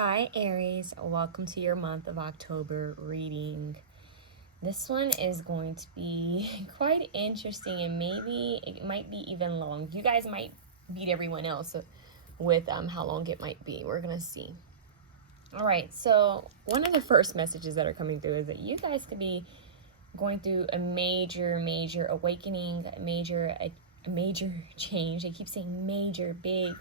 Hi Aries, welcome to your month of October reading. This one is going to be quite interesting and maybe it might be even long. You guys might beat everyone else with how long it might be. We're going to see. All right, so one of the first messages that are coming through is that you guys could be going through a major awakening, a major change. I keep saying major, big.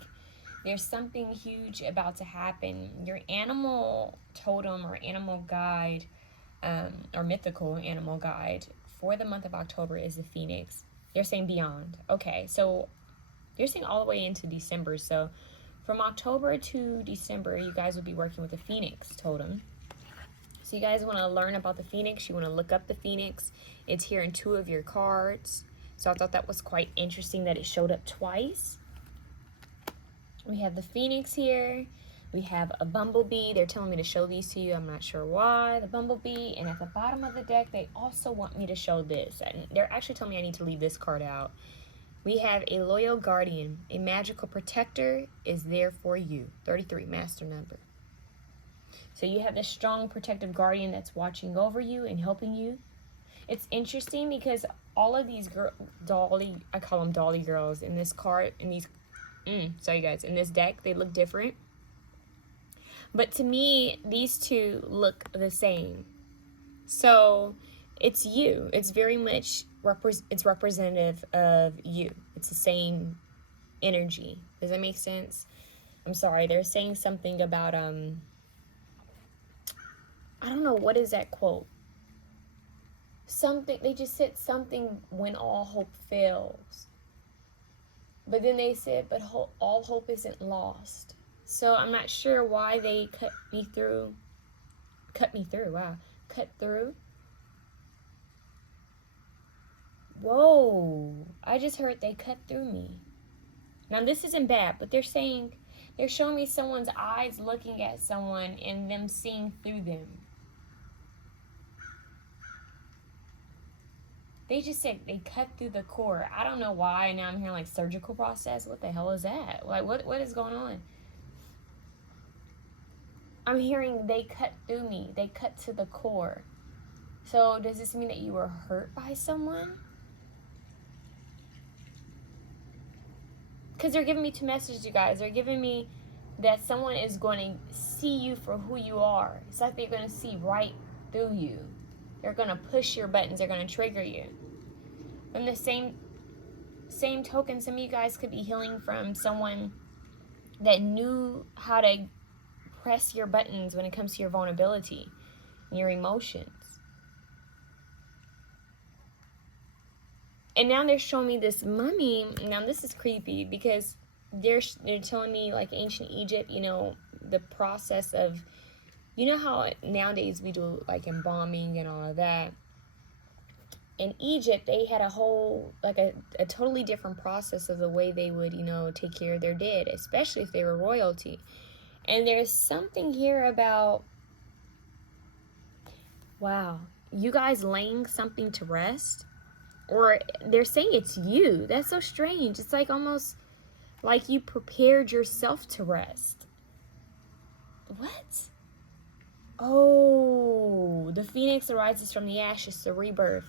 There's something huge about to happen. Your animal totem or animal guide, or mythical animal guide for the month of October is the Phoenix. They're saying beyond. Okay, so they're saying all the way into December. So from October to December, you guys will be working with the Phoenix totem. So you guys want to learn about the Phoenix. You want to look up the Phoenix. It's here in 2 of your cards. So I thought that was quite interesting that it showed up twice. We have the Phoenix here. We have a bumblebee. They're telling me to show these to you. I'm not sure why. The bumblebee. And at the bottom of the deck, they also want me to show this. And they're actually telling me I need to leave this card out. We have a loyal guardian. A magical protector is there for you. 33, master number. So you have this strong protective guardian that's watching over you and helping you. It's interesting because all of these I call them dolly girls in this card, in these sorry guys, in this deck, they look different. But to me, these two look the same. So it's you. It's very much it's representative of you. It's the same energy. Does that make sense? I'm sorry. They're saying something about I don't know, what is that quote? Something, they just said something, when all hope fails. But then they said, but all hope isn't lost. So I'm not sure why they cut through, wow. Cut through. Whoa. I just heard they cut through me. Now this isn't bad, but they're showing me someone's eyes looking at someone and them seeing through them. They just said they cut through the core. I don't know why. Now I'm hearing like surgical process. What the hell is that? Like, what is going on? I'm hearing they cut through me. They cut to the core. So does this mean that you were hurt by someone? Because they're giving me 2 messages, you guys. They're giving me that someone is going to see you for who you are. It's like they're going to see right through you. They're going to push your buttons. They're going to trigger you. From the same token, some of you guys could be healing from someone that knew how to press your buttons when it comes to your vulnerability and your emotions. And now they're showing me this mummy. Now this is creepy because they're telling me like ancient Egypt, you know, the process of, you know how nowadays we do like embalming and all of that. In Egypt, they had a whole, like a totally different process of the way they would, you know, take care of their dead, especially if they were royalty. And there's something here about, wow, you guys laying something to rest? Or they're saying it's you. That's so strange. It's like almost like you prepared yourself to rest. What? Oh, the phoenix arises from the ashes, the rebirth.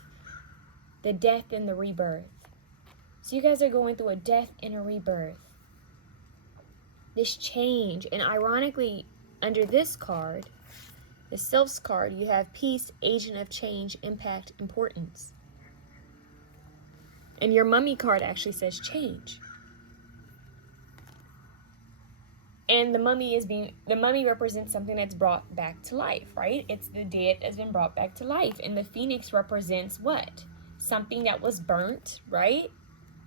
The death and the rebirth. So you guys are going through a death and a rebirth. This change. And ironically, under this card, the Sylphs card, you have peace, agent of change, impact, importance. And your mummy card actually says change. And the mummy represents something that's brought back to life, right? It's the dead that's been brought back to life. And the phoenix represents what? Something that was burnt, right?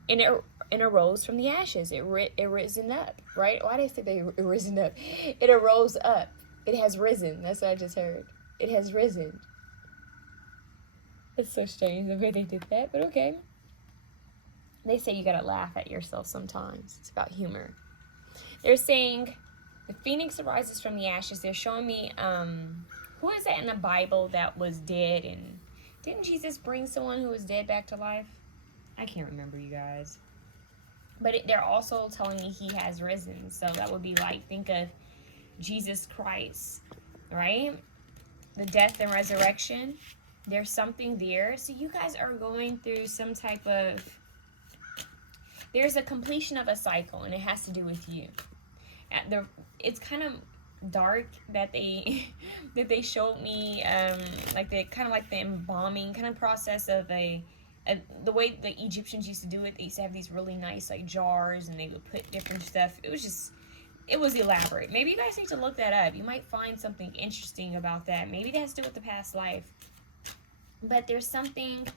And it arose from the ashes. It risen up, right? Why did I say it risen up? It arose up. It has risen. That's what I just heard. It has risen. It's so strange the way they did that, but okay. They say you gotta laugh at yourself sometimes. It's about humor. They're saying the phoenix arises from the ashes. They're showing me, who is that in the Bible that was dead? And didn't Jesus bring someone who was dead back to life? I can't remember, you guys. But they're also telling me he has risen. So that would be like, think of Jesus Christ, right? The death and resurrection. There's something there. So you guys are going through some type of, there's a completion of a cycle, and it has to do with you. It's kind of dark that they that they showed me, like the kind of like the embalming kind of process of the way the Egyptians used to do it. They used to have these really nice like jars, and they would put different stuff. It was elaborate. Maybe you guys need to look that up. You might find something interesting about that. Maybe it has to do with the past life. But there's something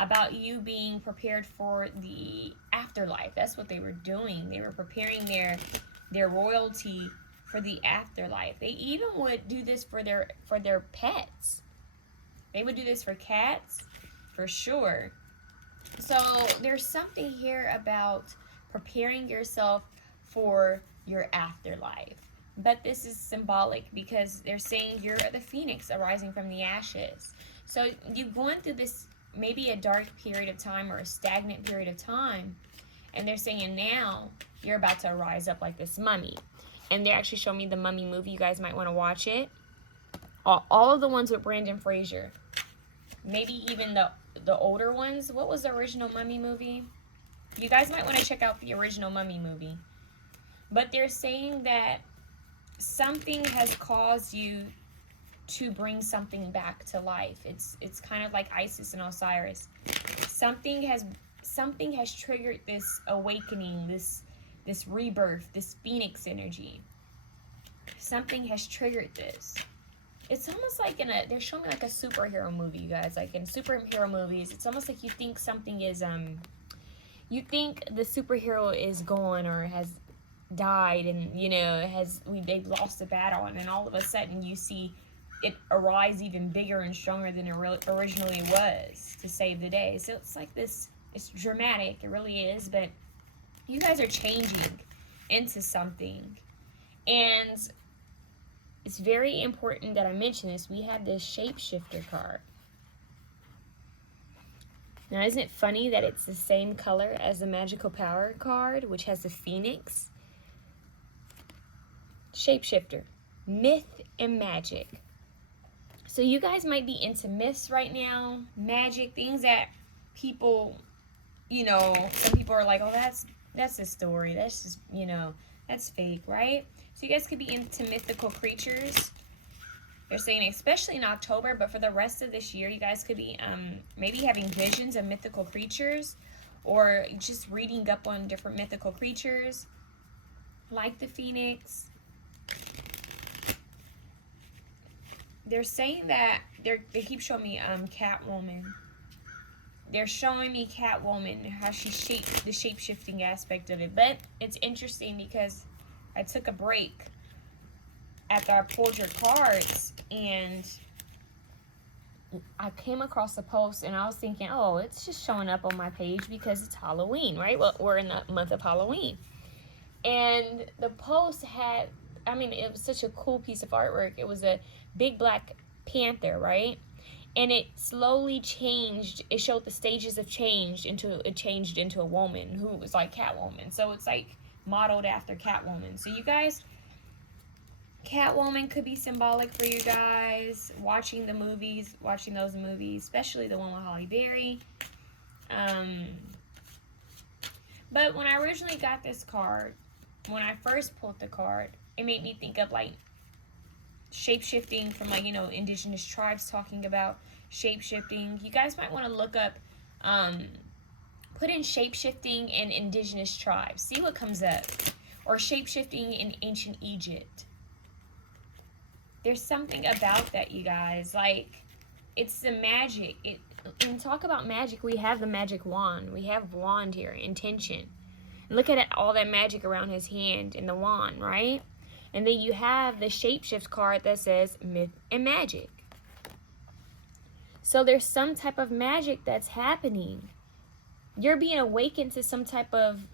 about you being prepared for the afterlife. That's what they were doing. They were preparing their royalty for the afterlife. They even would do this for their pets. They would do this for cats, for sure. So there's something here about preparing yourself for your afterlife. But this is symbolic because they're saying you're the phoenix arising from the ashes. So you're going through this, maybe a dark period of time or a stagnant period of time. And they're saying now you're about to rise up like this mummy. And they actually show me the Mummy movie. You guys might want to watch it. All of the ones with Brendan Fraser. Maybe even the older ones. What was the original Mummy movie? You guys might want to check out the original Mummy movie. But they're saying that something has caused you to bring something back to life. It's kind of like Isis and Osiris. Something has triggered this awakening, this rebirth, this phoenix energy. Something has triggered this. It's almost like they're showing me like a superhero movie, you guys. Like in superhero movies, it's almost like you think something is, you think the superhero is gone or has died, and you know they've lost a battle, and then all of a sudden you see it arise even bigger and stronger than it originally was to save the day. So it's like this. It's dramatic. It really is. But you guys are changing into something, and it's very important that I mention this. We have this shapeshifter card. Now, isn't it funny that it's the same color as the magical power card, which has the phoenix? Shapeshifter, myth and magic. So you guys might be into myths right now, magic, things that people, some people are like, oh, that's a story. That's just, that's fake, right? So you guys could be into mythical creatures. They're saying especially in October, but for the rest of this year, you guys could be maybe having visions of mythical creatures, or just reading up on different mythical creatures like the phoenix. They're saying that they keep showing me Catwoman. They're showing me Catwoman, how she shaped the shape-shifting aspect of it. But it's interesting because I took a break after I pulled your cards, and I came across the post, and I was thinking, oh, it's just showing up on my page because it's Halloween, right? Well, we're in the month of Halloween. And the post had, it was such a cool piece of artwork. It was a big black panther, right? And it slowly changed. It showed the stages of change it changed into a woman who was like Catwoman. So it's like modeled after Catwoman. So you guys, Catwoman could be symbolic for you guys. Watching those movies, especially the one with Halle Berry. But when I originally got this card, when I first pulled the card, it made me think of like shape-shifting from like, indigenous tribes talking about shape-shifting. You guys might want to look up, put in shape-shifting in indigenous tribes. See what comes up. Or shape-shifting in ancient Egypt. There's something about that, you guys. Like, it's the magic. When we talk about magic, we have the magic wand. We have wand here, intention. Look at it, all that magic around his hand and the wand, right? And then you have the shapeshift card that says myth and magic. So there's some type of magic that's happening. You're being awakened to some type of,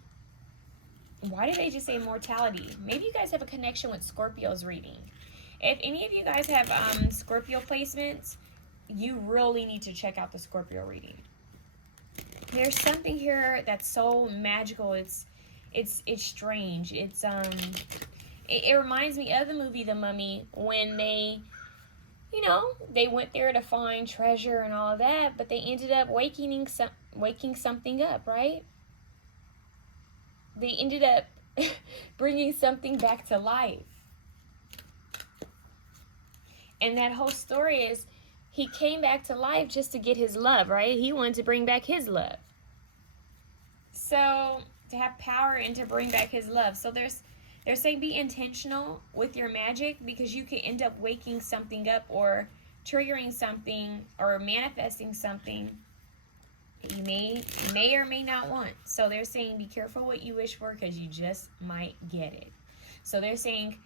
why did they just say immortality? Maybe you guys have a connection with Scorpio's reading. If any of you guys have Scorpio placements, you really need to check out the Scorpio reading. There's something here that's so magical. It's strange. It reminds me of the movie The Mummy, when they, you know, they went there to find treasure and all of that, but they ended up waking something up, right? They ended up bringing something back to life. And that whole story is, he came back to life just to get his love, right? He wanted to bring back his love. So, to have power and to bring back his love. So they're saying be intentional with your magic, because you can end up waking something up or triggering something or manifesting something you may or may not want. So they're saying be careful what you wish for, because you just might get it. So they're saying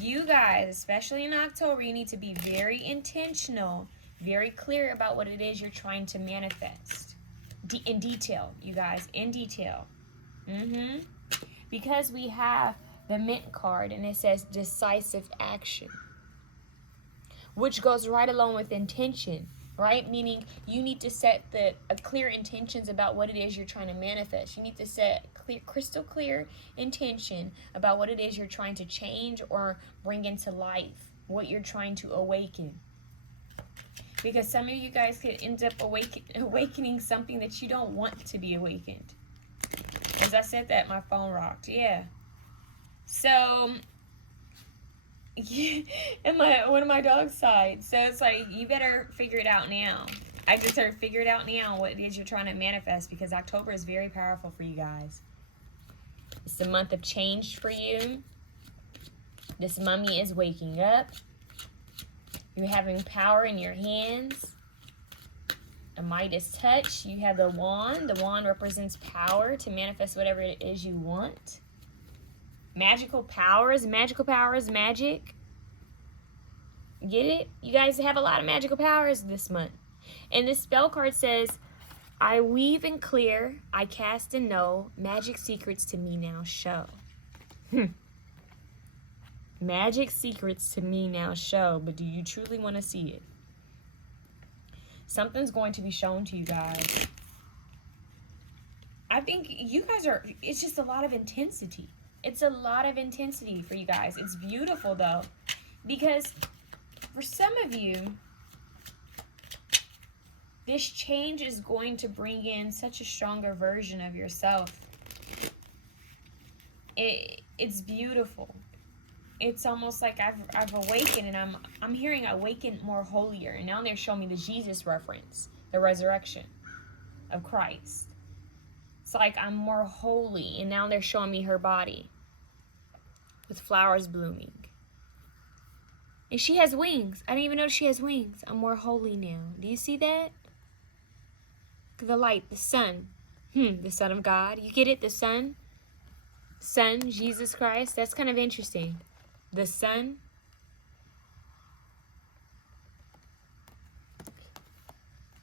you guys, especially in October, you need to be very intentional, very clear about what it is you're trying to manifest. In detail, you guys, in detail. Because we have the Mint card, and it says decisive action, which goes right along with intention, right? Meaning you need to set clear intentions about what it is you're trying to manifest. You need to set crystal clear intention about what it is you're trying to change or bring into life, what you're trying to awaken. Because some of you guys could end up awakening something that you don't want to be awakened. As I said that, my phone rocked. Yeah. So, yeah, and one of my dogs sighed. So it's like, you better figure it out now. I just said, figure it out now what it is you're trying to manifest, because October is very powerful for you guys. It's the month of change for you. This mummy is waking up. You're having power in your hands. A Midas touch. You have the wand. The wand represents power to manifest whatever it is you want. Magical powers. Magical powers, magic. Get it? You guys have a lot of magical powers this month. And this spell card says, I weave and clear, I cast and know, magic secrets to me now show. Magic secrets to me now show, but do you truly want to see it? Something's going to be shown to you guys. I think you guys it's just a lot of intensity. It's a lot of intensity for you guys. It's beautiful, though, because for some of you, this change is going to bring in such a stronger version of yourself. It's beautiful. It's almost like I've awakened, and I'm hearing awaken more holier. And now they're showing me the Jesus reference, the resurrection of Christ. It's like I'm more holy, and now they're showing me her body with flowers blooming. And she has wings. I didn't even know she has wings. I'm more holy now. Do you see that? The light, the sun. The Son of God. You get it? The sun. Son, Jesus Christ. That's kind of interesting. The sun.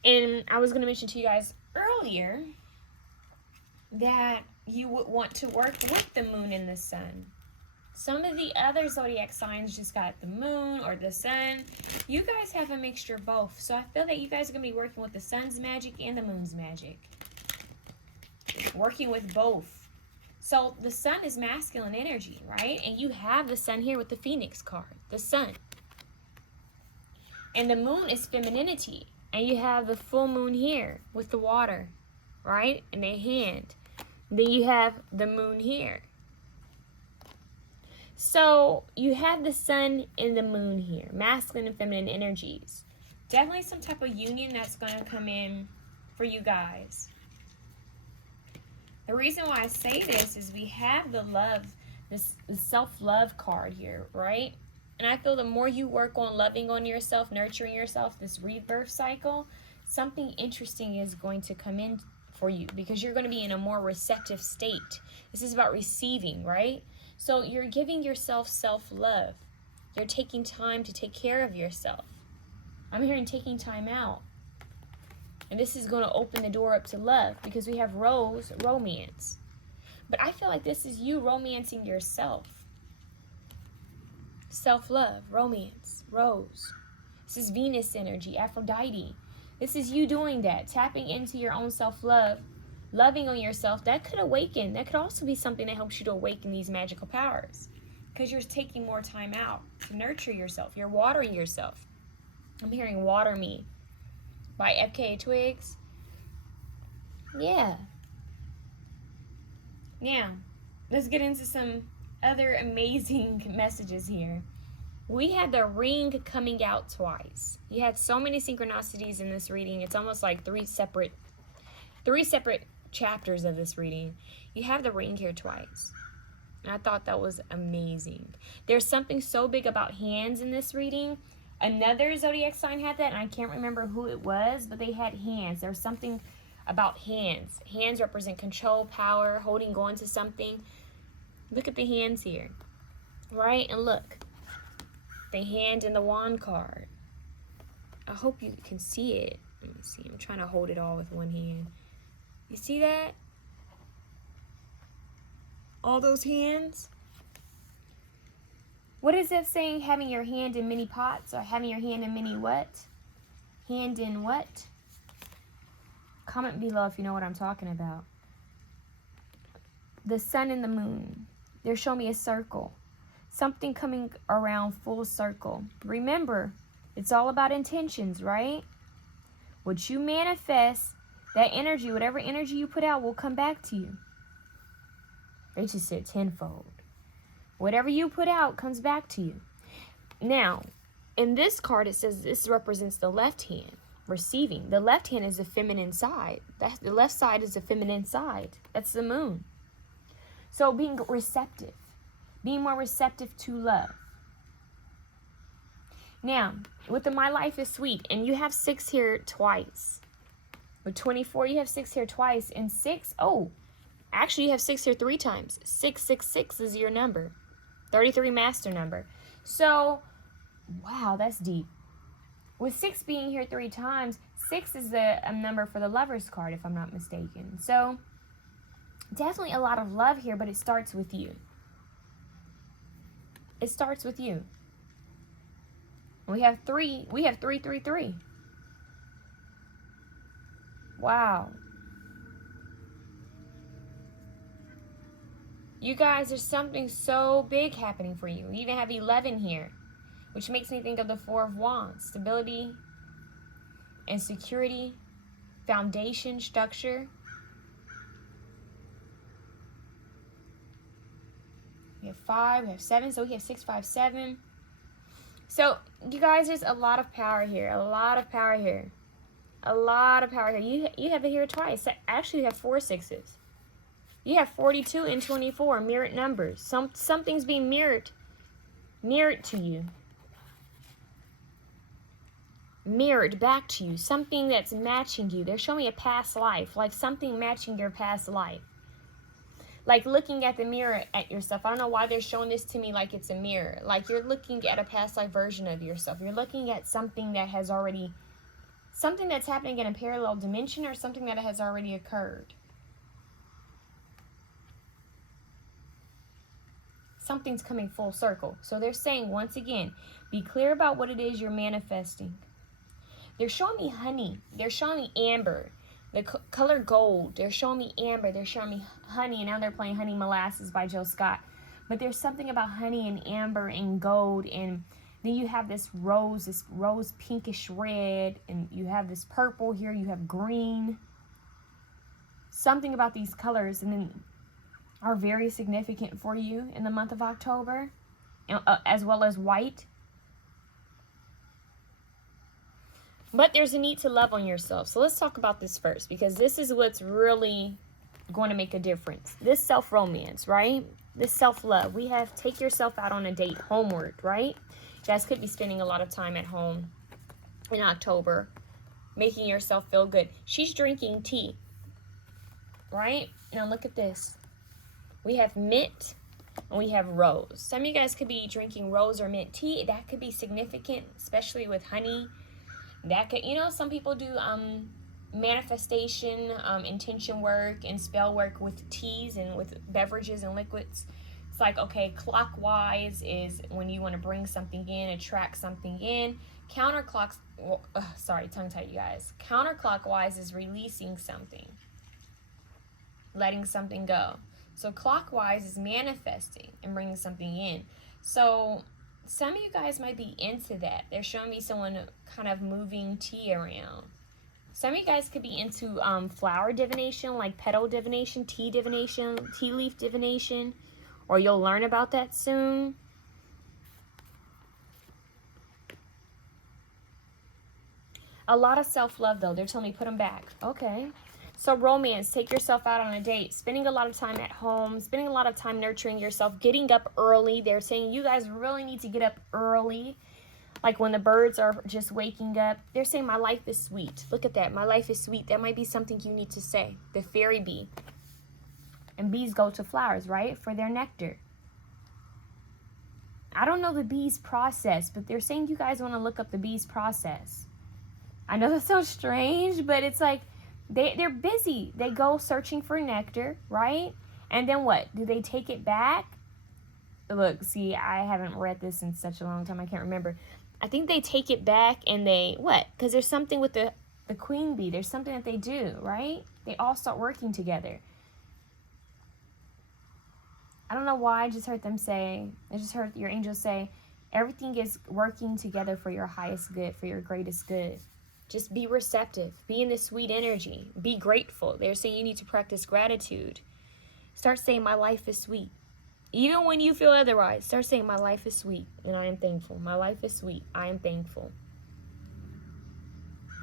And I was going to mention to you guys earlier that you would want to work with the moon and the sun. Some of the other zodiac signs just got the moon or the sun. You guys have a mixture of both. So I feel that you guys are going to be working with the sun's magic and the moon's magic. Working with both. So the sun is masculine energy, right? And you have the sun here with the Phoenix card, the sun. And the moon is femininity. And you have the full moon here with the water, right? In their hand. Then you have the moon here. So you have the sun and the moon here, masculine and feminine energies. Definitely some type of union that's going to come in for you guys. The reason why I say this is we have the love, this self-love card here, right? And I feel the more you work on loving on yourself, nurturing yourself, this rebirth cycle, something interesting is going to come in for you, because you're going to be in a more receptive state. This is about receiving, right? So you're giving yourself self-love. You're taking time to take care of yourself. I'm hearing taking time out. And this is going to open the door up to love, because we have romance. But I feel like this is you romancing yourself. Self-love, romance, rose. This is Venus energy, Aphrodite. This is you doing that, tapping into your own self-love, loving on yourself. That could awaken. That could also be something that helps you to awaken these magical powers. because you're taking more time out to nurture yourself. You're watering yourself. I'm hearing Water Me by FKA Twigs. Yeah. Now, let's get into some other amazing messages here. We had the ring coming out twice. You had so many synchronicities in this reading. It's almost like three separate chapters of this reading. You have the ring here twice. And I thought that was amazing. There's something so big about hands in this reading. Another zodiac sign had that, and I can't remember who it was, but they had hands. There's something about hands. Hands represent control, power, holding on to something. Look at the hands here, right? And look, the hand and the wand card. I hope you can see it. Let me see. I'm trying to hold it all with one hand. You see that? All those hands? What is that saying? Having your hand in many pots, or having your hand in many what? Hand in what? Comment below if you know what I'm talking about. The sun and the moon. They're showing me a circle. Something coming around full circle. Remember, it's all about intentions, right? What you manifest, that energy, whatever energy you put out will come back to you. They just said tenfold. Whatever you put out comes back to you. Now, in this card, it says this represents the left hand, receiving. The left hand is the feminine side. The left side is the feminine side. That's the moon. So being receptive, being more receptive to love. Now, with the My Life is Sweet, and you have 6 here twice. With 24, you have 6 here twice, and 6, oh, actually, you have 6 here 3 times. 666 is your number. 33 master number. So, wow, that's deep. With 6 being here 3 times, 6 is the number for the Lover's card, if I'm not mistaken. So, definitely a lot of love here, but it starts with you. It starts with you. We have 3. We have 333. Wow. You guys, there's something so big happening for you. We even have 11 here, which makes me think of the 4 of Wands. Stability and security, foundation, structure. We have 5, we have 7, so we have 6, 5, 7. So, you guys, there's a lot of power here. A lot of power here. A lot of power here. You have it here twice. Actually, you have 4 6s. You have 42 and 24, mirrored numbers. Something's being mirrored to you. Mirrored back to you. Something that's matching you. They're showing a past life, like something matching your past life. Like looking at the mirror at yourself. I don't know why they're showing this to me like it's a mirror. Like you're looking at a past life version of yourself. You're looking at something that has already, something that's happening in a parallel dimension, or something that has already occurred. Something's coming full circle. So they're saying, once again, be clear about what it is you're manifesting. They're showing me honey. They're showing me amber. The color gold. They're showing me amber. They're showing me honey. And now they're playing Honey Molasses by Joe Scott. But there's something about honey and amber and gold. And then you have this rose pinkish red. And you have this purple here. You have green. Something about these colors. And then are very significant for you in the month of October, as well as white. But there's a need to love on yourself. So let's talk about this first, because this is what's really going to make a difference. This self-romance, right? This self-love. We have take yourself out on a date homeward, right? You guys could be spending a lot of time at home in October, making yourself feel good. She's drinking tea, right? Now look at this. We have mint and we have rose. Some of you guys could be drinking rose or mint tea. That could be significant, especially with honey. That could, you know, some people do manifestation, intention work and spell work with teas and with beverages and liquids. It's like, okay, clockwise is when you want to bring something in, attract something in. Counterclocks, sorry, tongue tied, you guys. Counterclockwise is releasing something, letting something go. So clockwise is manifesting and bringing something in. So some of you guys might be into that. They're showing me someone kind of moving tea around. Some of you guys could be into flower divination, like petal divination, tea leaf divination, or you'll learn about that soon. A lot of self-love, though. They're telling me put them back. Okay. So romance, take yourself out on a date, spending a lot of time at home, spending a lot of time nurturing yourself, getting up early. They're saying you guys really need to get up early, like when the birds are just waking up. They're saying my life is sweet. Look at that. My life is sweet. That might be something you need to say. The fairy bee. And bees go to flowers, right? For their nectar. I don't know the bees' process, but they're saying you guys want to look up the bees' process. I know that sounds strange, but it's like they're busy. They go searching for nectar, right? And then what? Do they take it back? Look, see, I haven't read this in such a long time. I can't remember. I think they take it back and they, what? Because there's something with the queen bee. There's something that they do, right? They all start working together. I don't know why. I just heard them say, I just heard your angels say, everything is working together for your highest good, for your greatest good. Just be receptive. Be in this sweet energy. Be grateful. They're saying you need to practice gratitude. Start saying, my life is sweet. Even when you feel otherwise, start saying, my life is sweet and I am thankful. My life is sweet. I am thankful.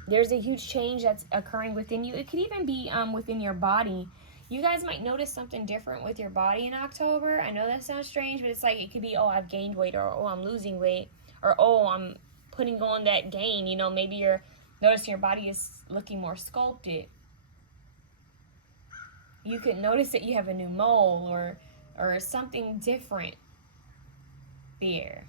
There's a huge change that's occurring within you. It could even be within your body. You guys might notice something different with your body in October. I know that sounds strange, but it's like it could be, oh, I've gained weight, or oh, I'm losing weight, or oh, I'm putting on that gain. You know, maybe you're noticing your body is looking more sculpted. You could notice that you have a new mole or something different there.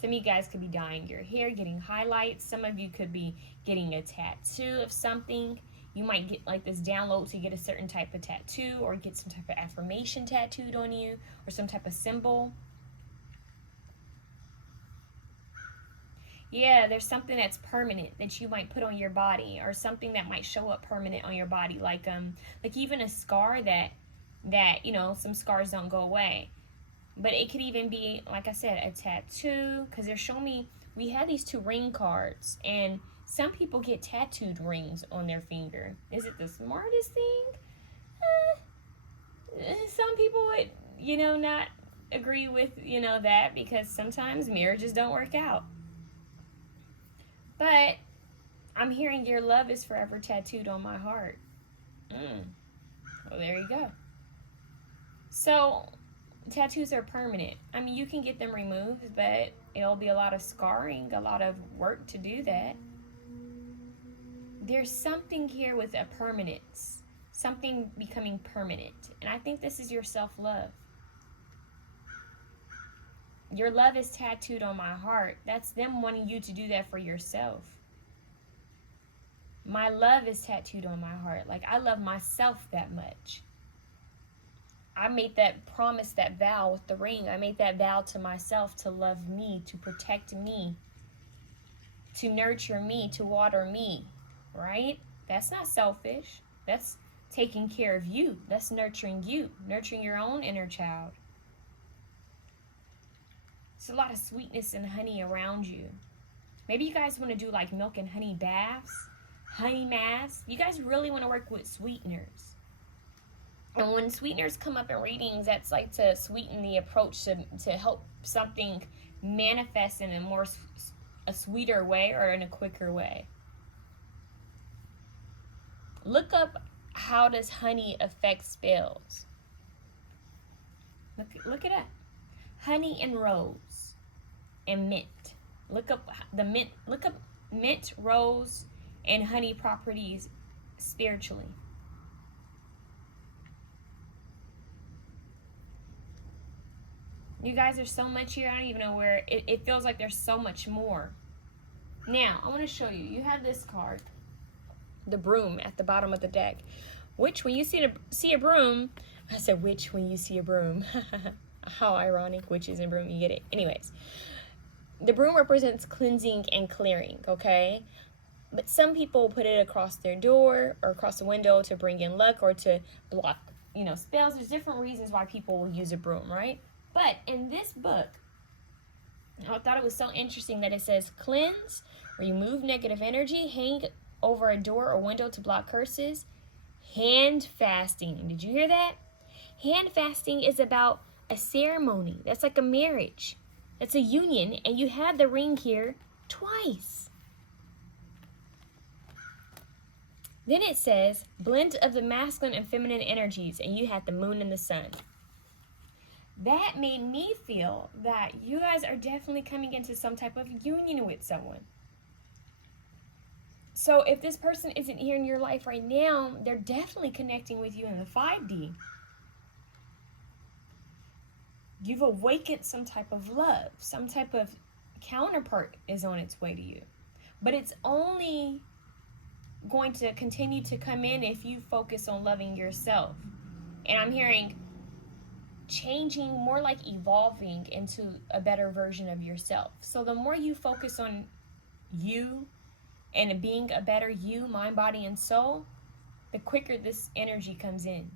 Some of you guys could be dyeing your hair, getting highlights. Some of you could be getting a tattoo of something. You might get like this download to get a certain type of tattoo, or get some type of affirmation tattooed on you, or some type of symbol. Yeah, there's something that's permanent that you might put on your body, or something that might show up permanent on your body, like even a scar that you know, some scars don't go away. But it could even be, like I said, a tattoo, because they're showing me, we had these 2 ring cards, and some people get tattooed rings on their finger. Is it the smartest thing? Some people would, you know, not agree with, you know, that, because sometimes marriages don't work out. But I'm hearing your love is forever tattooed on my heart. Well, there you go. So tattoos are permanent. I mean, you can get them removed, but it'll be a lot of scarring, a lot of work to do that. There's something here with a permanence, something becoming permanent. And I think this is your self-love. Your love is tattooed on my heart. That's them wanting you to do that for yourself. My love is tattooed on my heart. Like, I love myself that much. I made that promise, that vow with the ring. I made that vow to myself to love me, to protect me, to nurture me, to water me, right? That's not selfish. That's taking care of you. That's nurturing your own inner child. There's a lot of sweetness and honey around you. Maybe you guys want to do like milk and honey baths, honey masks. You guys really want to work with sweeteners. And when sweeteners come up in readings, that's like to sweeten the approach, to help something manifest in a sweeter way or in a quicker way. Look up, how does honey affect spells? Look it up. Honey and rose and mint. Look up the mint. Look up mint, rose, and honey properties spiritually. You guys, there's so much here. I don't even know where. It feels like there's so much more. Now, I want to show you. You have this card, the broom, at the bottom of the deck. Which, when you see a broom, I said, which, when you see a broom. How ironic, witches and broom, you get it. Anyways, the broom represents cleansing and clearing, okay? But some people put it across their door or across the window to bring in luck or to block spells. There's different reasons why people will use a broom, right? But in this book, I thought it was so interesting that it says cleanse, remove negative energy, hang over a door or window to block curses, hand fasting. Did you hear that? Hand fasting is about a ceremony. That's like a marriage. That's a union, and you have the ring here twice. Then it says blend of the masculine and feminine energies, and you had the moon and the sun. That made me feel that you guys are definitely coming into some type of union with someone. So if this person isn't here in your life right now, they're definitely connecting with you in the 5D. You've awakened some type of love. Some type of counterpart is on its way to you. But it's only going to continue to come in if you focus on loving yourself. And I'm hearing changing, more like evolving into a better version of yourself. So the more you focus on you and being a better you, mind, body, and soul, the quicker this energy comes in.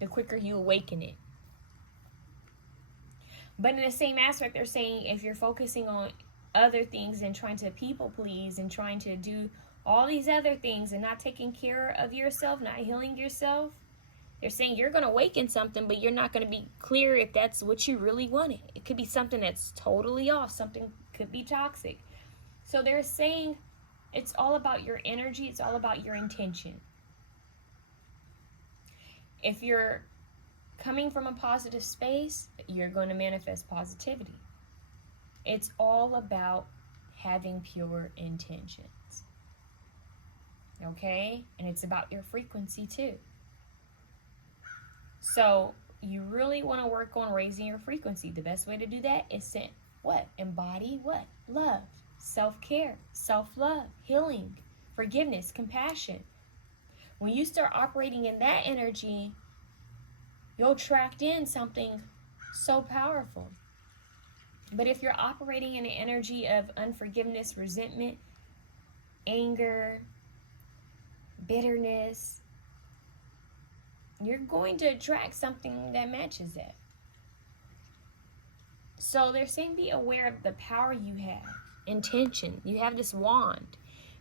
The quicker you awaken it. But in the same aspect, they're saying if you're focusing on other things and trying to people please and trying to do all these other things and not taking care of yourself, not healing yourself, they're saying you're going to awaken something, but you're not going to be clear if that's what you really wanted. It could be something that's totally off. Something could be toxic. So they're saying it's all about your energy. It's all about your intention. If you're coming from a positive space, you're going to manifest positivity. It's all about having pure intentions. Okay? And it's about your frequency too. So you really want to work on raising your frequency. The best way to do that is to what? Embody what? Love, self-care, self-love, healing, forgiveness, compassion. When you start operating in that energy, you'll attract in something so powerful. But if you're operating in an energy of unforgiveness, resentment, anger, bitterness, you're going to attract something that matches that. So they're saying be aware of the power you have. Intention. You have this wand.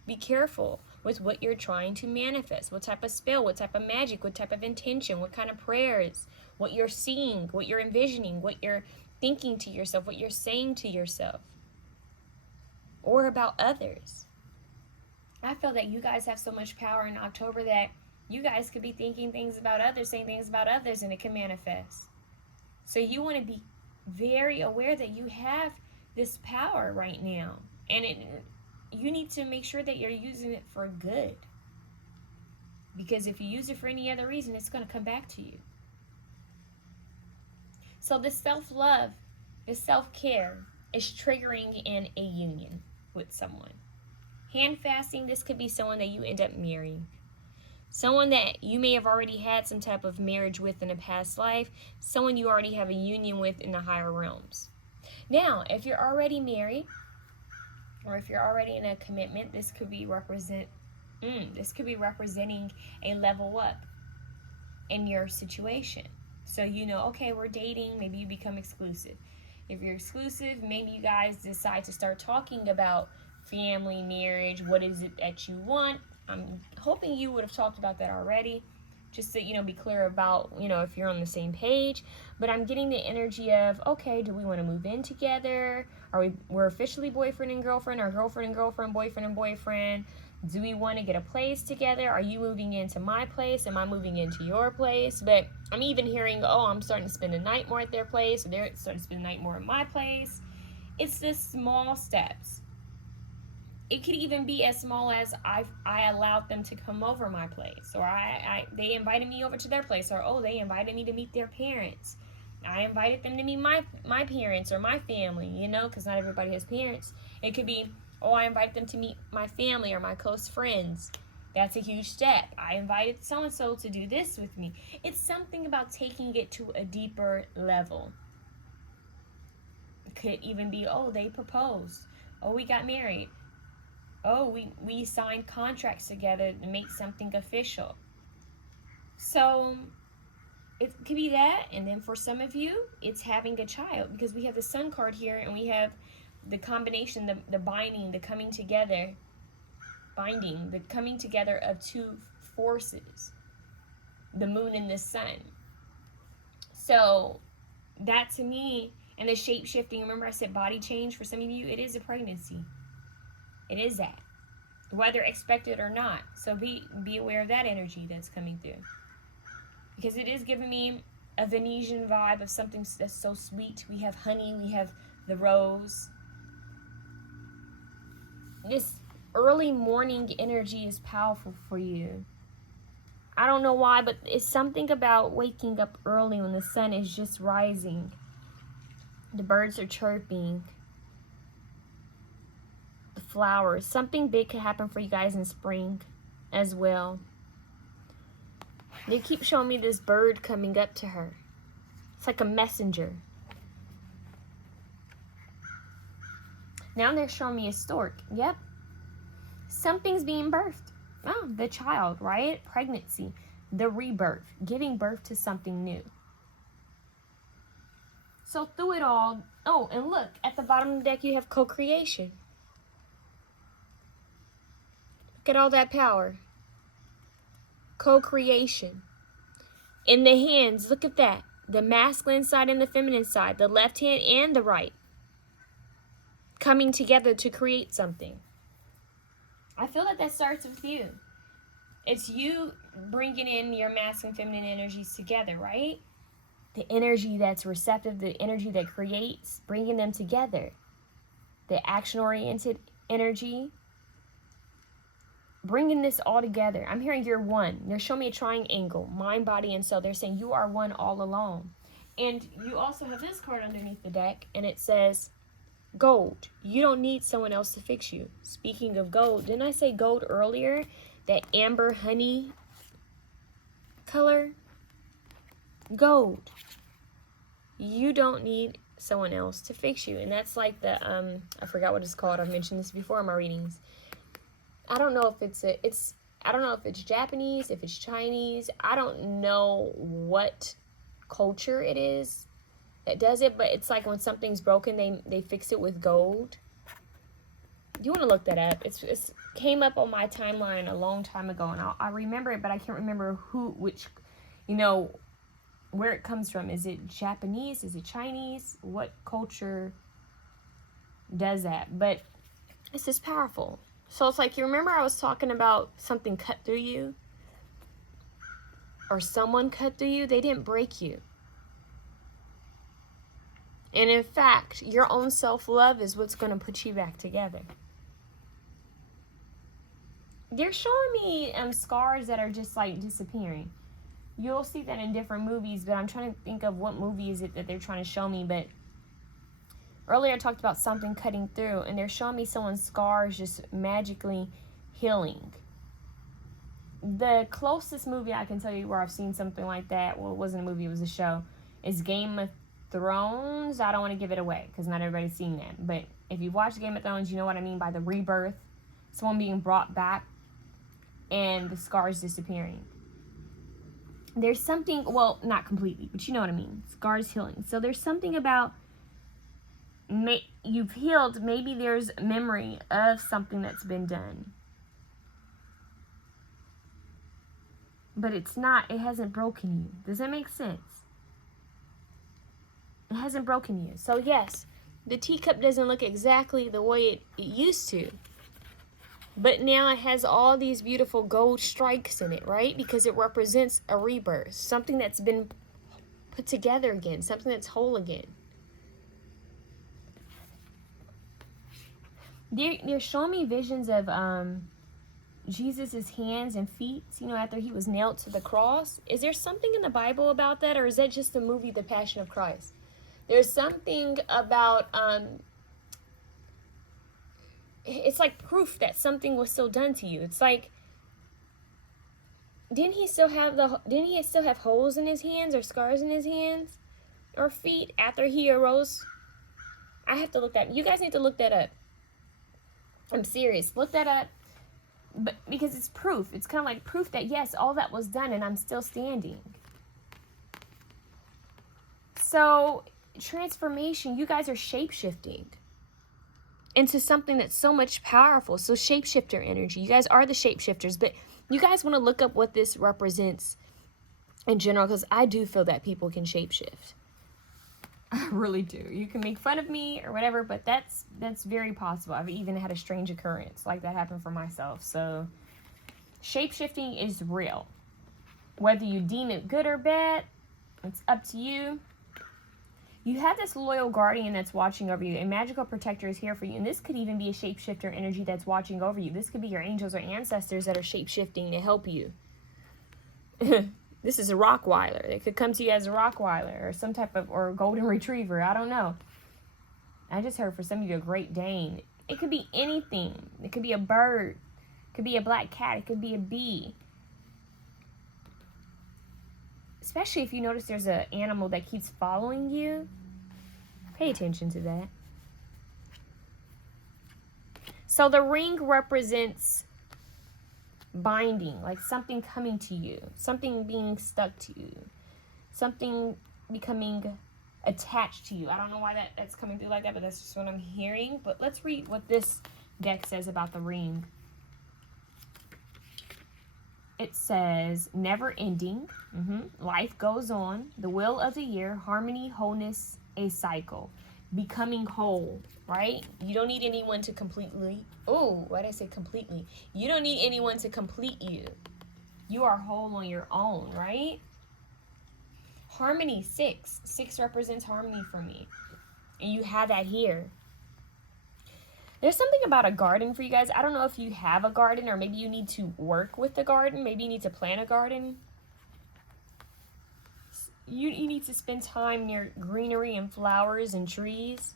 Be careful with what you're trying to manifest. What type of spell, what type of magic, what type of intention, what kind of prayers, what you're seeing, what you're envisioning, what you're thinking to yourself, what you're saying to yourself, or about others. I feel that you guys have so much power in October that you guys could be thinking things about others, saying things about others, and it can manifest. So you want to be very aware that you have this power right now. And you need to make sure that you're using it for good. Because if you use it for any other reason, it's going to come back to you. So this self-love, this self-care is triggering in a union with someone. Hand fasting, this could be someone that you end up marrying. Someone that you may have already had some type of marriage with in a past life. Someone you already have a union with in the higher realms. Now, if you're already married, or if you're already in a commitment, this could be representing a level up in your situation. So okay, we're dating, maybe you become exclusive. If you're exclusive, maybe you guys decide to start talking about family, marriage, what is it that you want. I'm hoping you would have talked about that already, just to, be clear about, if you're on the same page. But I'm getting the energy of, okay, do we want to move in together? We're officially boyfriend and girlfriend, or girlfriend and girlfriend, boyfriend and boyfriend? Do we want to get a place together? Are you moving into my place? Am I moving into your place? But I'm even hearing, I'm starting to spend the night more at their place, or they're starting to spend the night more at my place. It's the small steps. It could even be as small as I allowed them to come over my place, or they invited me over to their place, or they invited me to meet their parents. I invited them to meet my parents or my family, because not everybody has parents. It could be, I invited them to meet my family or my close friends. That's a huge step. I invited so-and-so to do this with me. It's something about taking it to a deeper level. It could even be, they proposed. We got married. We signed contracts together to make something official. So it could be that, and then for some of you, it's having a child, because we have the Sun card here, and we have the combination, the binding, the coming together, the coming together of two forces, the moon and the sun. So that to me, and the shape shifting, remember I said body change, for some of you, it is a pregnancy. It is that, whether expected or not. So be aware of that energy that's coming through, because it is giving me a Venetian vibe of something that's so sweet. We have honey, we have the rose. This early morning energy is powerful for you. I don't know why, but it's something about waking up early when the sun is just rising. The birds are chirping. The flowers. Something big could happen for you guys in spring as well. They keep showing me this bird coming up to her. It's like a messenger. Now they're showing me a stork. Yep. Something's being birthed. Oh, the child, right? Pregnancy, the rebirth, giving birth to something new. So through it all, oh, and look, at the bottom of the deck, you have co-creation. Look at all that power. Co-creation. In the hands, look at that. The masculine side and the feminine side, the left hand and the right, coming together to create something. I feel like that starts with you. It's you bringing in your masculine and feminine energies together, right? The energy that's receptive, the energy that creates, bringing them together. The action-oriented energy, bringing this all together. I'm hearing you're one. They're showing me a triangle, mind, body, and soul. They're saying you are one all alone. And you also have this card underneath the deck, and it says, gold. You don't need someone else to fix you. Speaking of gold, didn't I say gold earlier? That amber honey color. Gold. You don't need someone else to fix you. And that's like the I forgot what it's called. I've mentioned this before in my readings. I don't know if I don't know if it's Japanese, if it's Chinese. I don't know what culture it is that does it, but it's like when something's broken, they fix it with gold. You want to look that up. It's came up on my timeline a long time ago, and I remember it, but I can't remember which, where it comes from. Is it Japanese? Is it Chinese? What culture does that? But it's just powerful. So it's like, you remember I was talking about something cut through you? Or someone cut through you? They didn't break you. And in fact, your own self-love is what's going to put you back together. They're showing me scars that are just like disappearing. You'll see that in different movies, but I'm trying to think of what movie is it that they're trying to show me. But earlier I talked about something cutting through, and they're showing me someone's scars just magically healing. The closest movie I can tell you where I've seen something like that, well, it wasn't a movie, it was a show, is Game of Thrones. I don't want to give it away because not everybody's seen that. But if you've watched Game of Thrones, you know what I mean by the rebirth. Someone being brought back and the scars disappearing. There's something, well, not completely, but you know what I mean. Scars healing. So there's something about you've healed. Maybe there's memory of something that's been done. But it's not, it hasn't broken you. Does that make sense? It hasn't broken you. So yes, the teacup doesn't look exactly the way it used to. But now it has all these beautiful gold strikes in it, right? Because it represents a rebirth. Something that's been put together again. Something that's whole again. They're showing me visions of Jesus' hands and feet, after he was nailed to the cross. Is there something in the Bible about that, or is that just the movie The Passion of Christ? There's something about, it's like proof that something was still done to you. It's like, didn't he still have holes in his hands or scars in his hands or feet after he arose? I have to look that. You guys need to look that up. I'm serious. Look that up. But because it's proof. It's kind of like proof that yes, all that was done and I'm still standing. So, transformation, you guys are shape-shifting into something that's so much powerful. So, shapeshifter energy. You guys are the shapeshifters, but you guys want to look up what this represents in general, because I do feel that people can shapeshift. I really do. You can make fun of me or whatever, but that's very possible. I've even had a strange occurrence like that happen for myself. So shape-shifting is real. Whether you deem it good or bad, it's up to you. You have this loyal guardian that's watching over you. A magical protector is here for you. And this could even be a shapeshifter energy that's watching over you. This could be your angels or ancestors that are shape-shifting to help you. This is a Rockweiler. It could come to you as a Rockweiler or some type of, or a golden retriever. I don't know. I just heard for some of you a Great Dane. It could be anything. It could be a bird. It could be a black cat. It could be a bee. Especially if you notice there's an animal that keeps following you. Pay attention to that. So the ring represents binding, like something coming to you, something being stuck to you, something becoming attached to you. I don't know why that's coming through like that, but that's just what I'm hearing. But let's read what this deck says about the ring. It says, never ending, life goes on, the will of the year, harmony, wholeness, a cycle, becoming whole, right? You don't need anyone to completely, why did I say completely? You don't need anyone to complete you. You are whole on your own, right? Harmony, 6. 6 represents harmony for me. And you have that here. There's something about a garden for you guys. I don't know if you have a garden or maybe you need to work with the garden. Maybe you need to plant a garden. You need to spend time near greenery and flowers and trees.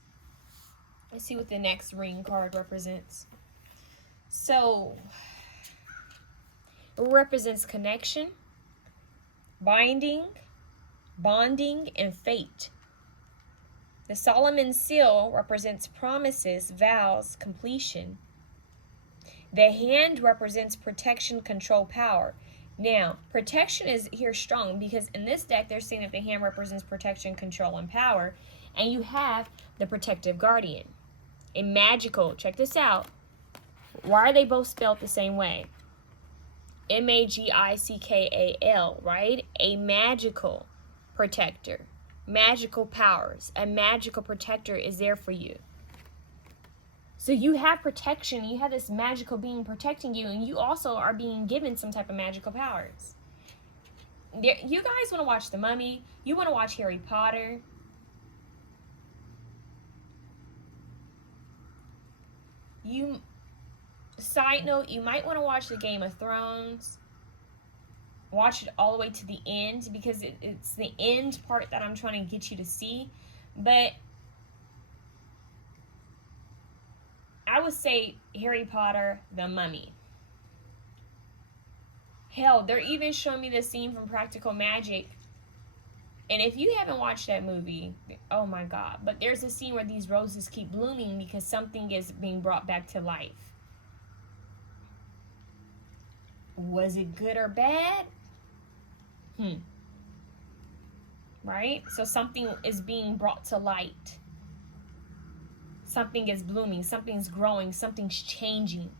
Let's see what the next ring card represents. So, it represents connection, binding, bonding, and fate. The Solomon seal represents promises, vows, completion. The hand represents protection, control, power. Now, protection is here strong because in this deck, they're saying that the hand represents protection, control, and power. And you have the protective guardian. A magical, check this out. Why are they both spelled the same way? M-A-G-I-C-K-A-L, right? A magical protector. Magical powers. A magical protector is there for you. So you have protection. You have this magical being protecting you, and you also are being given some type of magical powers. You guys want to watch The Mummy. You want to watch Harry Potter. Side note, you might want to watch the Game of Thrones. Watch it all the way to the end because it's the end part that I'm trying to get you to see. But I would say Harry Potter, The Mummy. Hell, they're even showing me the scene from Practical Magic. And if you haven't watched that movie, oh my God. But there's a scene where these roses keep blooming because something is being brought back to life. Was it good or bad? Right? So something is being brought to light. Something is blooming. Something's growing. Something's changing.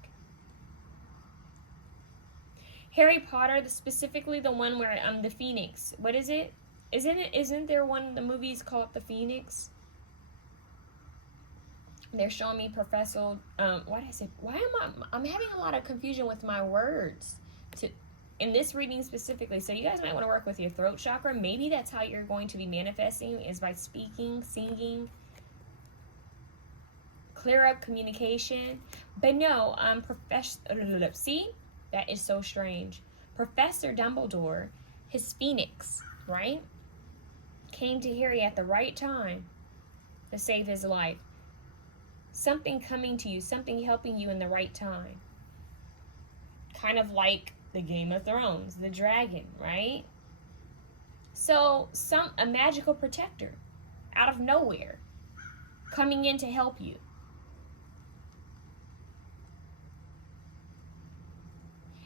Harry Potter, specifically the one where the Phoenix. What is it? Isn't there one of the movies called The Phoenix? They're showing me Professor. What did I say? I'm having a lot of confusion with my words in this reading specifically. So you guys might want to work with your throat chakra. Maybe that's how you're going to be manifesting, is by speaking, singing. Clear up communication. But no, see? That is so strange. Professor Dumbledore, his Phoenix, right? Came to Harry at the right time to save his life. Something coming to you, something helping you in the right time. Kind of like the Game of Thrones, the dragon, right? So a magical protector out of nowhere coming in to help you.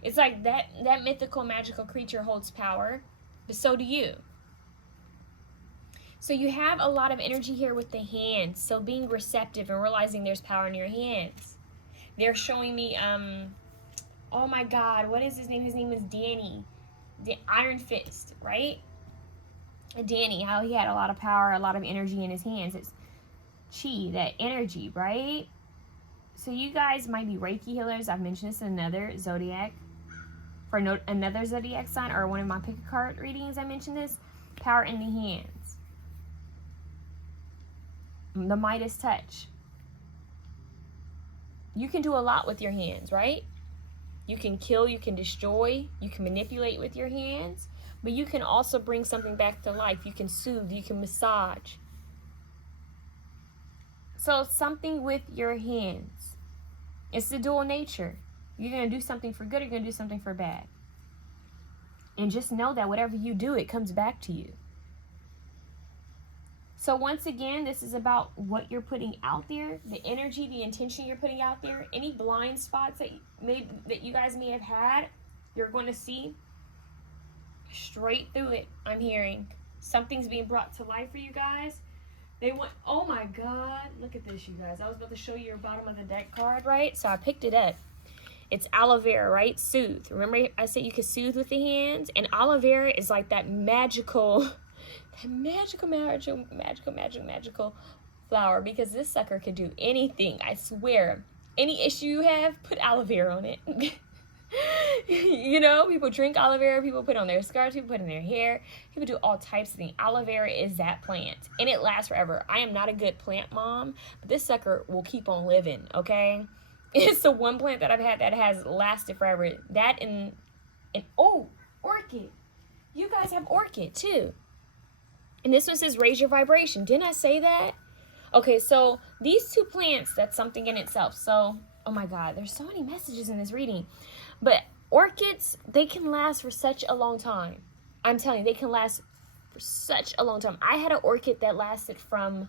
It's like that mythical magical creature holds power, but so do you. So you have a lot of energy here with the hands. So being receptive and realizing there's power in your hands. They're showing me, oh my God, what is his name? His name is Danny. The Iron Fist, right? Danny, how he had a lot of power, a lot of energy in his hands. It's chi, that energy, right? So you guys might be Reiki healers. I've mentioned this in another zodiac, for another zodiac sign, or one of my pick a card readings. I mentioned this. Power in the hands. The Midas touch. You can do a lot with your hands, right? You can kill, you can destroy, you can manipulate with your hands, but you can also bring something back to life. You can soothe, you can massage. So something with your hands. It's the dual nature. You're going to do something for good, or you're going to do something for bad. And just know that whatever you do, it comes back to you. So once again, this is about what you're putting out there, the energy, the intention you're putting out there. Any blind spots that you guys may have had, you're going to see straight through it. I'm hearing something's being brought to life for you guys. They want, oh my God, look at this, you guys. I was about to show you your bottom of the deck card, right? So I picked it up. It's aloe vera, right? Soothe. Remember I said you could soothe with the hands? And aloe vera is like that magical flower, because this sucker could do anything. I swear. Any issue you have, put aloe vera on it. You know, people drink aloe vera, people put it on their scars, people put it in their hair, people do all types of things. Aloe vera is that plant, and it lasts forever. I am not a good plant mom, but this sucker will keep on living, okay? It's the one plant that I've had that has lasted forever. That and oh, orchid. You guys have orchid too. And this one says raise your vibration. Didn't I say that? Okay, so these two plants, that's something in itself. So, oh my God, there's so many messages in this reading. But orchids, they can last for such a long time. I'm telling you, they can last for such a long time. I had an orchid that lasted from,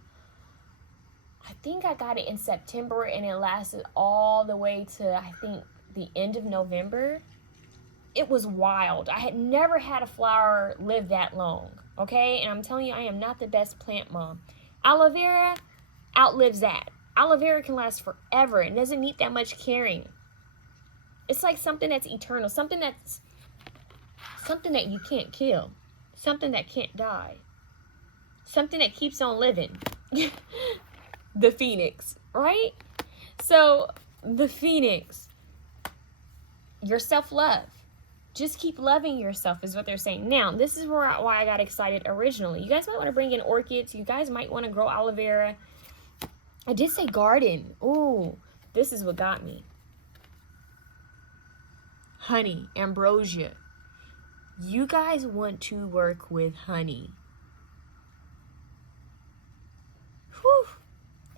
I think I got it in September, and it lasted all the way to, I think, the end of November. It was wild. I had never had a flower live that long, okay? And I'm telling you, I am not the best plant mom. Aloe vera outlives that. Aloe vera can last forever. It doesn't need that much caring. It's like something that's eternal, something that you can't kill, something that can't die, something that keeps on living. The phoenix, right? So the phoenix, your self-love. Just keep loving yourself is what they're saying. Now, this is why I got excited originally. You guys might want to bring in orchids. You guys might want to grow aloe vera. I did say garden. Ooh, this is what got me. Honey, ambrosia. You guys want to work with honey. Whew.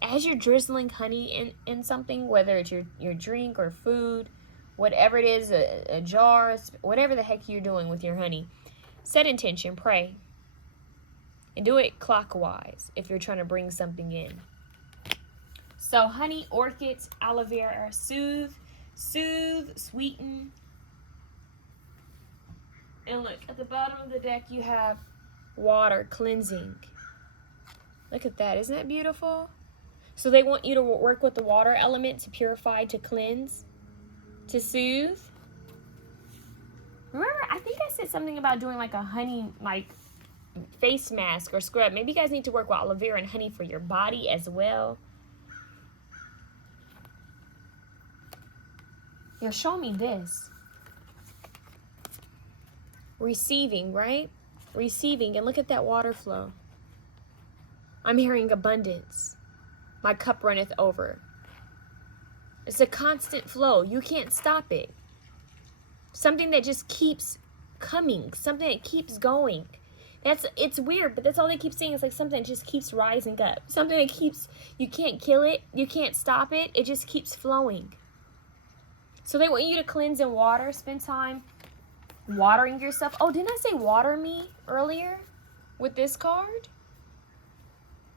As you're drizzling honey in something, whether it's your drink or food, whatever it is, a jar, whatever the heck you're doing with your honey, set intention, pray. And do it clockwise if you're trying to bring something in. So honey, orchids, aloe vera, soothe, sweeten. And look, at the bottom of the deck you have water, cleansing. Look at that, isn't that beautiful? So they want you to work with the water element to purify, to cleanse, to soothe. Remember, I think I said something about doing like a honey, like face mask or scrub. Maybe you guys need to work with aloe vera and honey for your body as well. You're showing me this. Receiving, right? Receiving, and look at that water flow. I'm hearing abundance. My cup runneth over. It's a constant flow. You can't stop it. Something that just keeps coming. Something that keeps going. It's weird, but that's all they keep saying. It's like something that just keeps rising up. Something that keeps, you can't kill it. You can't stop it. It just keeps flowing. So they want you to cleanse in water. Spend time watering yourself. Oh, didn't I say water me earlier with this card?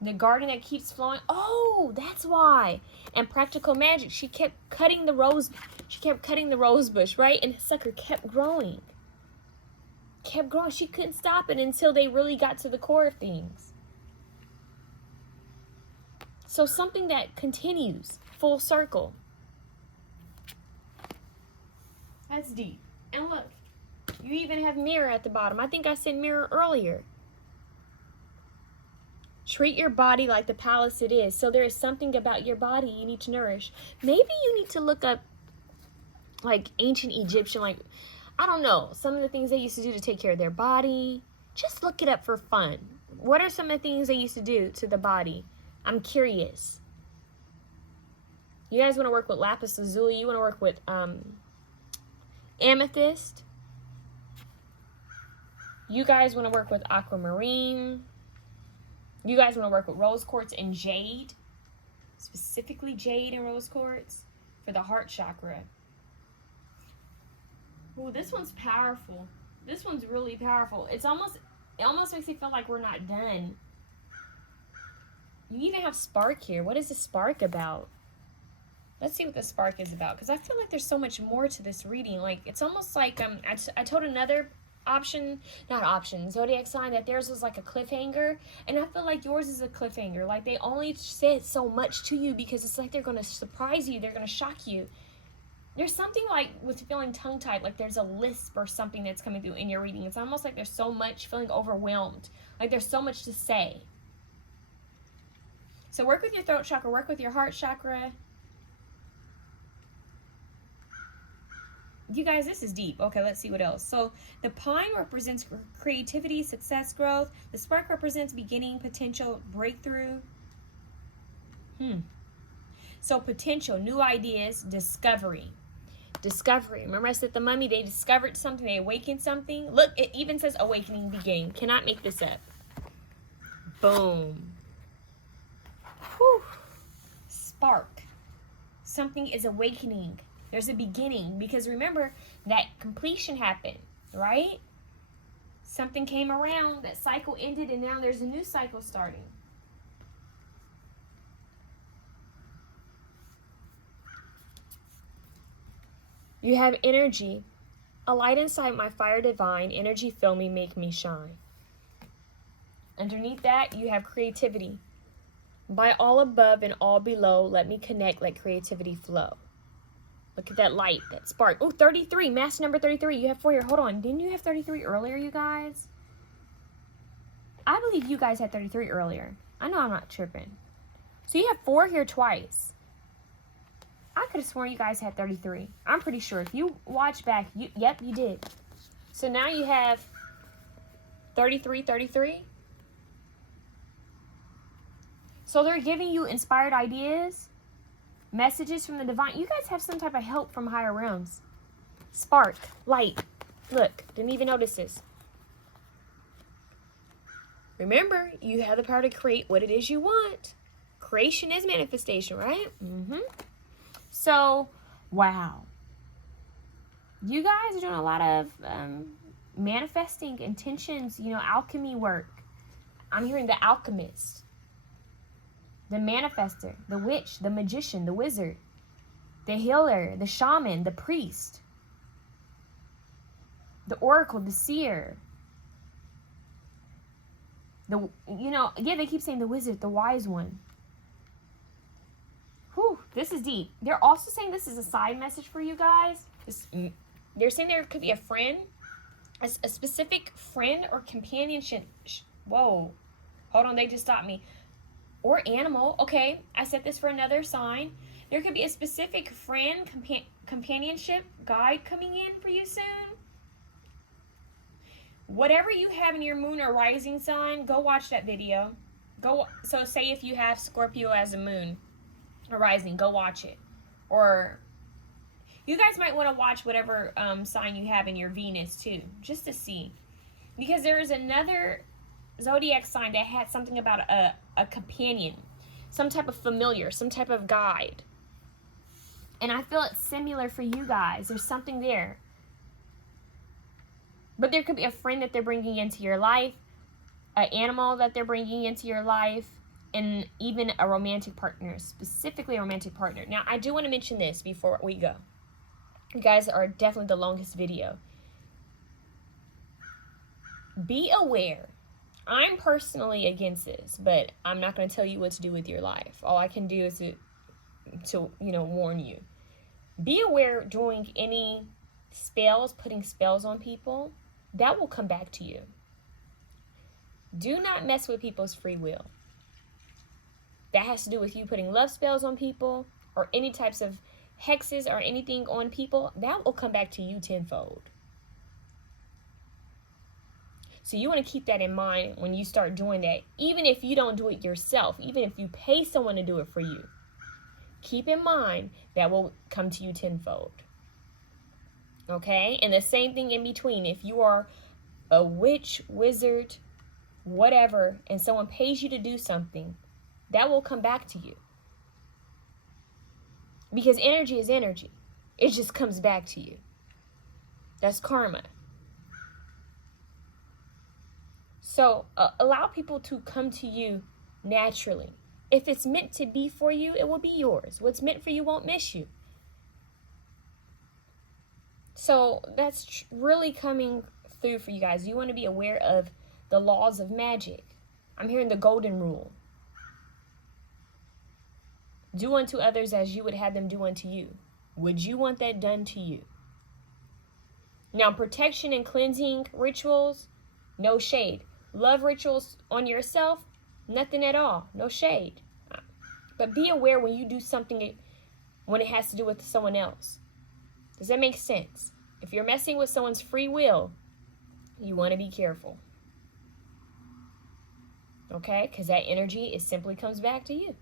The garden that keeps flowing. Oh, that's why. And practical magic. She kept cutting the rose. She kept cutting the rose bush, right? And the sucker kept growing. Kept growing. She couldn't stop it until they really got to the core of things. So something that continues, full circle. That's deep. And look, you even have mirror at the bottom. I think I said mirror earlier. Treat your body like the palace it is. So there is something about your body you need to nourish. Maybe you need to look up like ancient Egyptian, like, I don't know, some of the things they used to do to take care of their body. Just look it up for fun. What are some of the things they used to do to the body? I'm curious. You guys want to work with lapis lazuli? You want to work with amethyst? You guys want to work with aquamarine? You guys want to work with rose quartz and jade? Specifically jade and rose quartz for the heart chakra. Ooh, this one's powerful. This one's really powerful. It almost makes me feel like we're not done. You even have spark here. What is the spark about? Let's see what the spark is about, because I feel like there's so much more to this reading. Like, it's almost like I told another zodiac sign that theirs was like a cliffhanger, and I feel like yours is a cliffhanger. Like, they only said so much to you because it's like they're going to surprise you, they're going to shock you. There's something like with feeling tongue-tied, like there's a lisp or something that's coming through in your reading. It's almost like there's so much, feeling overwhelmed, like there's so much to say. So work with your throat chakra, work with your heart chakra. You guys, this is deep. Okay, let's see what else. So the pine represents creativity, success, growth. The spark represents beginning, potential, breakthrough. So potential, new ideas, discovery. Discovery. Remember I said the mummy, they discovered something, they awakened something. Look, it even says awakening, beginning. Cannot make this up. Boom. Whew. Spark. Something is awakening. There's a beginning, because remember that completion happened, right? Something came around, that cycle ended, and now there's a new cycle starting. You have energy. A light inside my fire divine, energy fill me, make me shine. Underneath that, you have creativity. By all above and all below, let me connect, let creativity flow. Look at that light, that spark. Oh, 33, mass number 33. You have 4 here. Hold on. Didn't you have 33 earlier, you guys? I believe you guys had 33 earlier. I know I'm not tripping. So you have 4 here twice. I could have sworn you guys had 33. I'm pretty sure. If you watch back, yep, you did. So now you have 33, 33. So they're giving you inspired ideas, messages from the divine. You guys have some type of help from higher realms. Spark, light. Look, didn't even notice this. Remember, you have the power to create what it is you want. Creation is manifestation, right? So, wow. You guys are doing a lot of manifesting intentions, you know, alchemy work. I'm hearing the alchemist, the manifester, the witch, the magician, the wizard, the healer, the shaman, the priest, the oracle, the seer. They keep saying the wizard, the wise one. Whew, this is deep. They're also saying this is a side message for you guys. They're saying there could be a friend, a specific friend or companionship. Whoa, hold on, they just stopped me. Or animal. Okay, I set this for another sign. There could be a specific friend, companionship, guide coming in for you soon. Whatever you have in your moon or rising sign, go watch that video. So say if you have Scorpio as a moon or rising, go watch it. Or you guys might want to watch whatever sign you have in your Venus too, just to see. Because there is another zodiac sign that had something about a companion, some type of familiar, some type of guide. And I feel it's similar for you guys. There's something there. But there could be a friend that they're bringing into your life, an animal that they're bringing into your life, and even a romantic partner, specifically a romantic partner. Now, I do want to mention this before we go. You guys are definitely the longest video. Be aware I'm personally against this, but I'm not going to tell you what to do with your life. All I can do is to warn you. Be aware doing any spells, putting spells on people, that will come back to you. Do not mess with people's free will. That has to do with you putting love spells on people or any types of hexes or anything on people. That will come back to you tenfold. So you want to keep that in mind when you start doing that. Even if you don't do it yourself, even if you pay someone to do it for you, keep in mind that will come to you tenfold. Okay? And the same thing in between. If you are a witch, wizard, whatever, and someone pays you to do something, that will come back to you. Because energy is energy. It just comes back to you. That's karma. So allow people to come to you naturally. If it's meant to be for you, it will be yours. What's meant for you won't miss you. So that's really coming through for you guys. You want to be aware of the laws of magic. I'm hearing the golden rule. Do unto others as you would have them do unto you. Would you want that done to you? Now, protection and cleansing rituals, no shade. Love rituals on yourself, nothing at all. No shade. But be aware when you do something when it has to do with someone else. Does that make sense? If you're messing with someone's free will, you want to be careful. Okay? Because that energy, it simply comes back to you.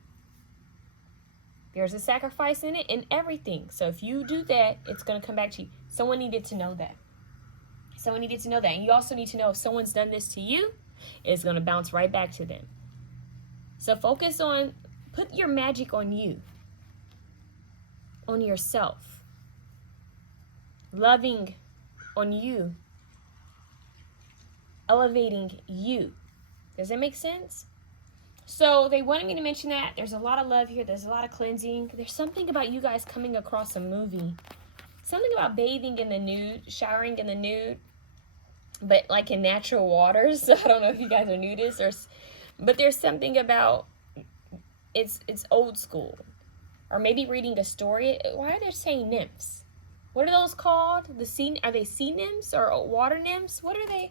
There's a sacrifice in it and everything. So if you do that, it's going to come back to you. Someone needed to know that. Someone needed to know that. And you also need to know if someone's done this to you, it's going to bounce right back to them. So focus on, put your magic on you, on yourself, loving on you, elevating you. Does that make sense? So they wanted me to mention that. There's a lot of love here. There's a lot of cleansing. There's something about you guys coming across a movie. Something about bathing in the nude, showering in the nude, but like in natural waters. So I don't know if you guys are nudists, but there's something about it's old school. Or maybe reading a story. Why are they saying nymphs? What are those called? Are they sea nymphs or water nymphs? What are they?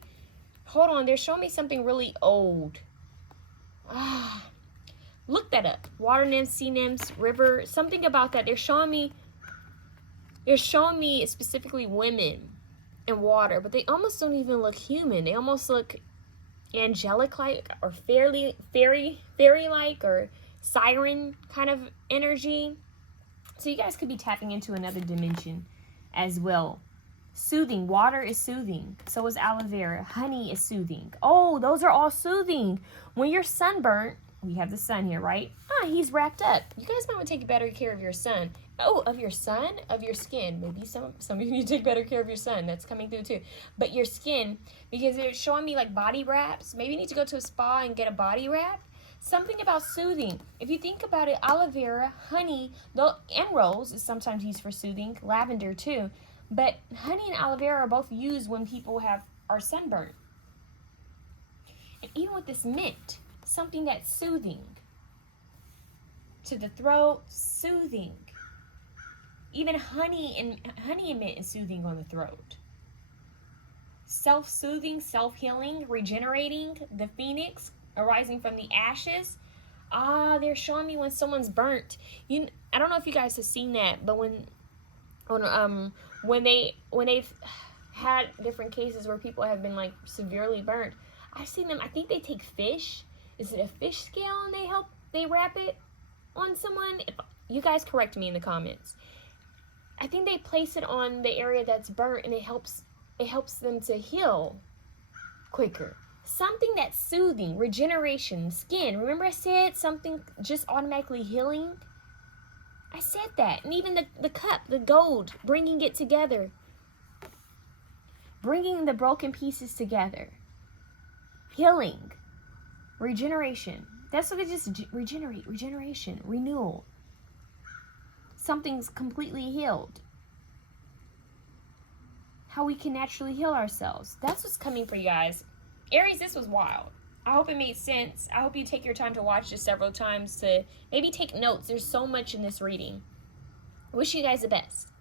Hold on, they're showing me something really old. Look that up. Water nymphs, sea nymphs, river, something about that. They're showing me specifically women in water, but they almost don't even look human. They almost look angelic like, or fairy-like, or siren kind of energy. So you guys could be tapping into another dimension as well. Soothing. Water is soothing. So is aloe vera. Honey is soothing. Oh, those are all soothing. When you're sunburnt, we have the sun here, right? He's wrapped up. You guys might want to take better care of your sun. Oh, of your sun? Of your skin. Maybe some of you need to take better care of your sun. That's coming through too. But your skin, because they're showing me like body wraps. Maybe you need to go to a spa and get a body wrap. Something about soothing. If you think about it, aloe vera, honey, and rose is sometimes used for soothing. Lavender too. But honey and aloe vera are both used when people are sunburnt. And even with this mint, something that's soothing to the throat, soothing. Even honey and mint is soothing on the throat. Self-soothing, self-healing, regenerating, the phoenix arising from the ashes. They're showing me when someone's burnt. I don't know if you guys have seen that, but when they've had different cases where people have been like severely burnt, I've seen them. I think they take fish. Is it a fish scale and they wrap it on someone? If you guys correct me in the comments. I think they place it on the area that's burnt and it helps them to heal quicker. Something that's soothing, regeneration, skin. Remember I said something just automatically healing? I said that. And even the cup, the gold, bringing it together. Bringing the broken pieces together. Healing. Regeneration. That's what it just regeneration, renewal. Something's completely healed. How we can naturally heal ourselves. That's what's coming for you guys. Aries, this was wild. I hope it made sense. I hope you take your time to watch this several times to maybe take notes. There's so much in this reading. Wish you guys the best.